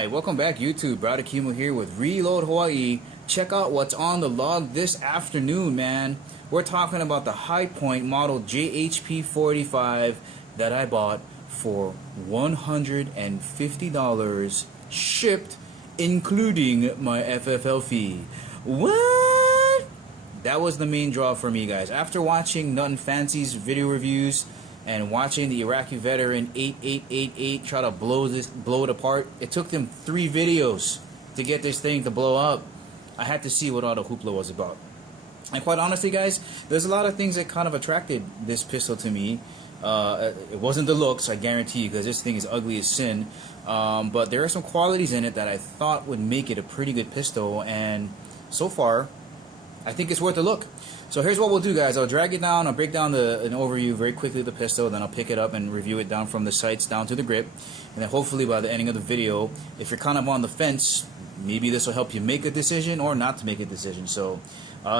Alright, welcome back YouTube. Brother Kimo here with Reload Hawaii. Check out what's on the log this afternoon, man. We're talking about the High Point model JHP 45 that I bought for $150 shipped, including my FFL fee. What? That was the main draw for me, guys. After watching Nothing Fancy's video reviews and watching the Iraqi veteran 8888 try to blow it apart, it took them 3 videos to get this thing to blow up. I had to see what all the hoopla was about. And quite honestly, guys, there's a lot of things that kind of attracted this pistol to me. It wasn't the looks, I guarantee you, because this thing is ugly as sin. But there are some qualities in it that I thought would make it a pretty good pistol, and so far, I think it's worth a look. So here's what we'll do, guys. I'll drag it down, I'll break down an overview very quickly of the pistol, then I'll pick it up and review it down from the sights down to the grip. And then hopefully by the ending of the video, if you're kind of on the fence, maybe this will help you make a decision or not to make a decision. So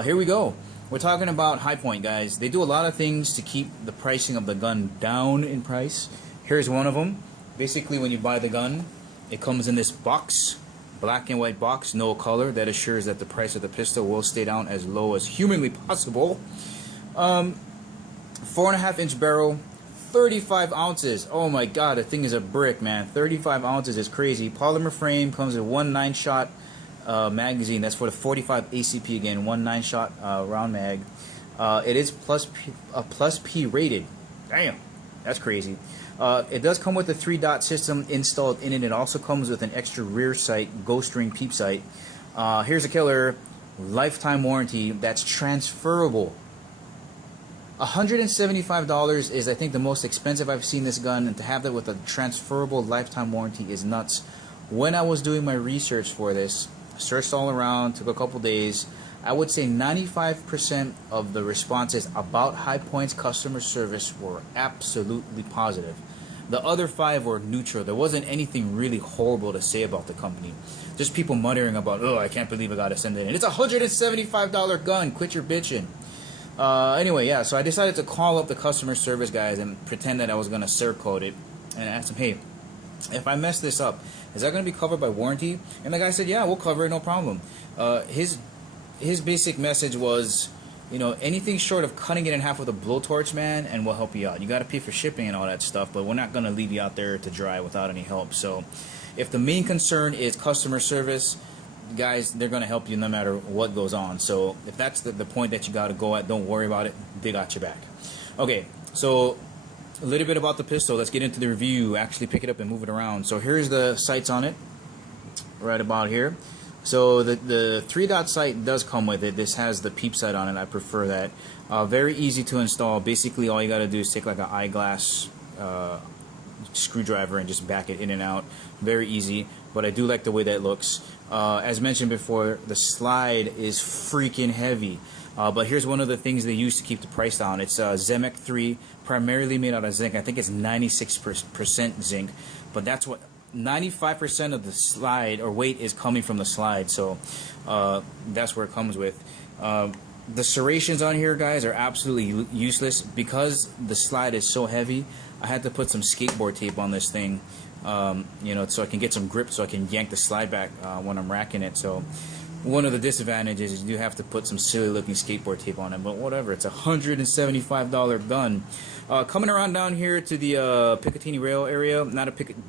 here we go. We're talking about High Point, guys. They do a lot of things to keep the pricing of the gun down in price. Here's one of them. Basically, when you buy the gun, it comes in this box. Black and white box, no color. That assures that the price of the pistol will stay down as low as humanly possible. 4.5-inch barrel, 35 ounces. Oh my god, the thing is a brick, man. 35 ounces is crazy. Polymer frame, comes with one 9-shot magazine. That's for the 45 ACP again, one 9-shot round mag. It is plus P rated. Damn, that's crazy. It does come with a 3-dot system installed in it. It also comes with an extra rear sight, ghost ring peep sight. Here's a killer, lifetime warranty that's transferable. $175 is, I think, the most expensive I've seen this gun, and to have that with a transferable lifetime warranty is nuts. When I was doing my research for this, searched all around, took a couple days, I would say 95% of the responses about High Point's customer service were absolutely positive. The other 5 were neutral. There wasn't anything really horrible to say about the company. Just people muttering about, oh, I can't believe I gotta send it in. It's a $175 gun. Quit your bitching. Anyway, yeah, so I decided to call up the customer service guys and pretend that I was gonna code it and ask them, hey, if I mess this up, is that gonna be covered by warranty? And the guy said, yeah, we'll cover it, no problem. His basic message was, you know, anything short of cutting it in half with a blowtorch, man, and we'll help you out. You got to pay for shipping and all that stuff, but we're not going to leave you out there to dry without any help. So if the main concern is customer service, guys, they're going to help you no matter what goes on. So if that's the point that you got to go at, don't worry about it. They got your back. Okay, so a little bit about the pistol. Let's get into the review. Actually pick it up and move it around. So here's the sights on it, right about here. So the 3-dot sight does come with it. This has the peep sight on it. I prefer that. Very easy to install. Basically, all you got to do is take like an eyeglass screwdriver and just back it in and out. Very easy, but I do like the way that looks. As mentioned before, the slide is freaking heavy. But here's one of the things they use to keep the price down. It's Zemec 3, primarily made out of zinc. I think it's 96% zinc, but that's what 95% of the slide or weight is coming from the slide, so that's where it comes with. The serrations on here, guys, are absolutely useless because the slide is so heavy. I had to put some skateboard tape on this thing, you know, so I can get some grip, so I can yank the slide back when I'm racking it. So one of the disadvantages is you do have to put some silly looking skateboard tape on it, but whatever. It's a $175 gun. Coming around down here to the Picatinny rail area.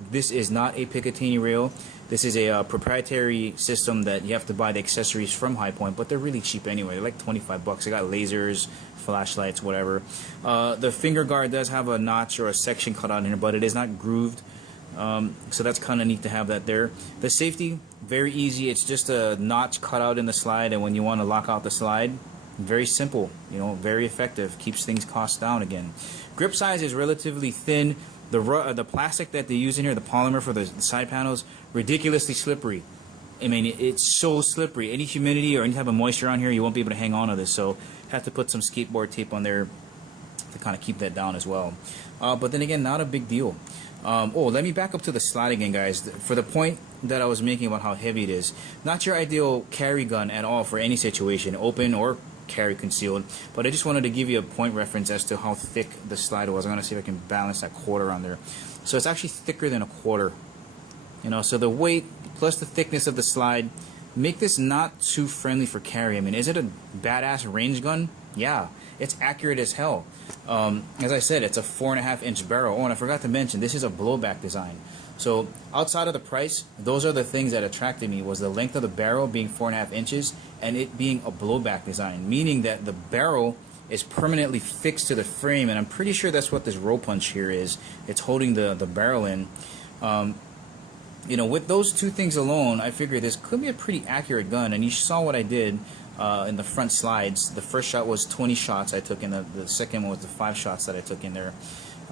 This is not a Picatinny rail. This is a proprietary system that you have to buy the accessories from High Point, but they're really cheap anyway. They're like 25 bucks. They got lasers, flashlights, whatever. The finger guard does have a notch or a section cut out in here, but it is not grooved. So that's kind of neat to have that there. The safety, very easy. It's just a notch cut out in the slide, and when you want to lock out the slide, very simple, you know, very effective. Keeps things cost down again. Grip size is relatively thin. The plastic that they use in here, the polymer for the side panels, ridiculously slippery. I mean, it's so slippery. Any humidity or any type of moisture on here, you won't be able to hang on to this. So have to put some skateboard tape on there to kind of keep that down as well. But then again, not a big deal. Oh, let me back up to the slide again, guys. For the point that I was making about how heavy it is, not your ideal carry gun at all for any situation, open or carry concealed, but I just wanted to give you a point reference as to how thick the slide was. I'm going to see if I can balance that quarter on there. So it's actually thicker than a quarter. You know, so the weight plus the thickness of the slide, make this not too friendly for carry. I mean, is it a badass range gun? Yeah, it's accurate as hell. As I said, it's a 4.5-inch barrel. Oh, and I forgot to mention, this is a blowback design. So outside of the price, those are the things that attracted me, was the length of the barrel being 4.5 inches and it being a blowback design, meaning that the barrel is permanently fixed to the frame, and I'm pretty sure that's what this roll punch here is. It's holding the barrel in. You know, with those two things alone, I figured this could be a pretty accurate gun, and you saw what I did in the front slides. The first shot was 20 shots I took, and the second one was the 5 shots that I took in there.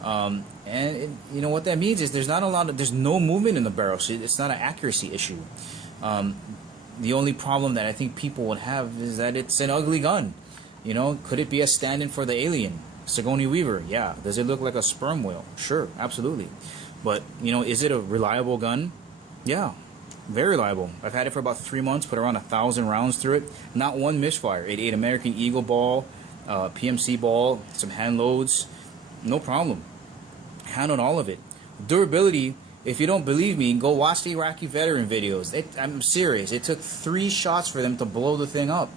You know what that means is there's no movement in the barrel, so it's not an accuracy issue. The only problem that I think people would have is that it's an ugly gun. You know, could it be a stand-in for the alien, Sigourney Weaver? Yeah. Does it look like a sperm whale? Sure, absolutely. But you know, is it a reliable gun? Yeah, very reliable. I've had it for about 3 months, put around 1,000 rounds through it. Not one misfire. It ate American Eagle ball, PMC ball, some hand loads. No problem. Handled all of it. Durability, if you don't believe me, go watch the Iraqi veteran videos. I'm serious. It took 3 shots for them to blow the thing up.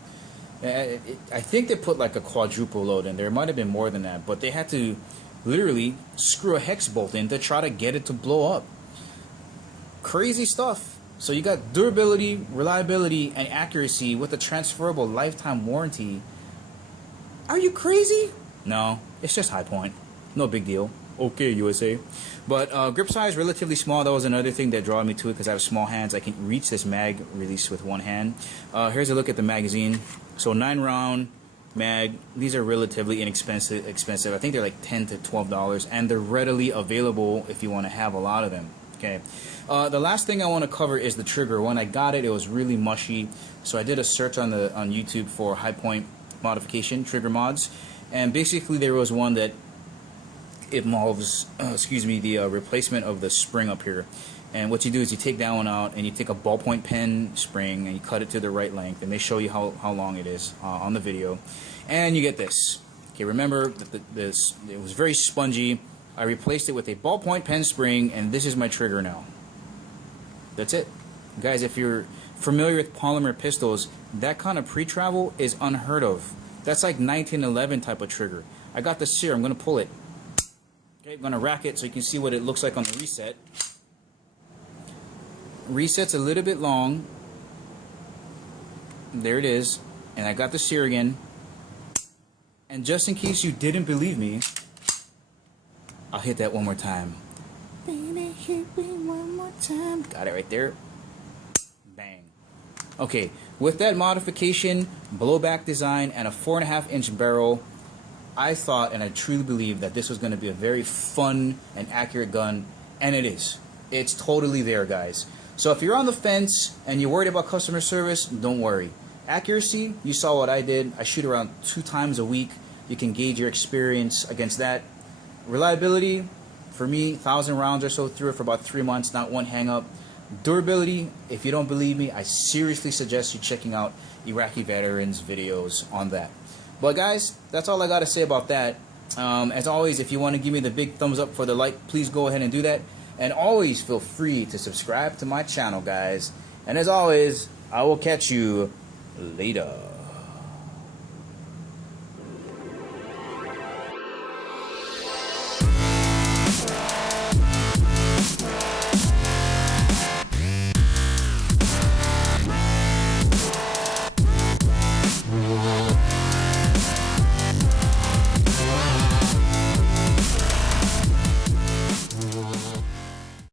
I think they put like a quadruple load in there. It might have been more than that, but they had to literally screw a hex bolt in to try to get it to blow up. Crazy stuff. So you got durability, reliability, and accuracy with a transferable lifetime warranty. Are you crazy? No, it's just High Point. No big deal. Okay, USA. But grip size relatively small. That was another thing that drew me to it because I have small hands. I can reach this mag release with one hand. Here's a look at the magazine. So 9-round mag. These are relatively inexpensive. I think they're like $10 to $12, and they're readily available if you want to have a lot of them. Okay. The last thing I want to cover is the trigger. When I got it, it was really mushy. So I did a search on YouTube for High Point modification trigger mods, and basically there was one that involves the replacement of the spring up here. And what you do is you take that one out and you take a ballpoint pen spring and you cut it to the right length, and they show you how long it is on the video, and you get this. Okay, remember that it was very spongy. I replaced it with a ballpoint pen spring, and this is my trigger now. That's it. Guys, if you're familiar with polymer pistols, that kind of pre-travel is unheard of. That's like 1911 type of trigger. I got this here. I'm going to pull it. Okay, I'm going to rack it so you can see what it looks like on the reset. Reset's a little bit long. There it is. And I got the sear again. And just in case you didn't believe me, I'll hit that one more time. Baby, hit me one more time. Got it right there. Bang. Okay, with that modification, blowback design, and a 4.5-inch barrel, I thought and I truly believe that this was going to be a very fun and accurate gun, and it is. It's totally there, guys. So if you're on the fence and you're worried about customer service, don't worry. Accuracy, you saw what I did. I shoot around 2 times a week. You can gauge your experience against that. Reliability, for me, 1,000 rounds or so through it for about 3 months, not one hang up. Durability, if you don't believe me, I seriously suggest you checking out Iraqi veterans videos on that. But guys, that's all I got to say about that. As always, if you want to give me the big thumbs up for the like, please go ahead and do that. And always feel free to subscribe to my channel, guys. And as always, I will catch you later.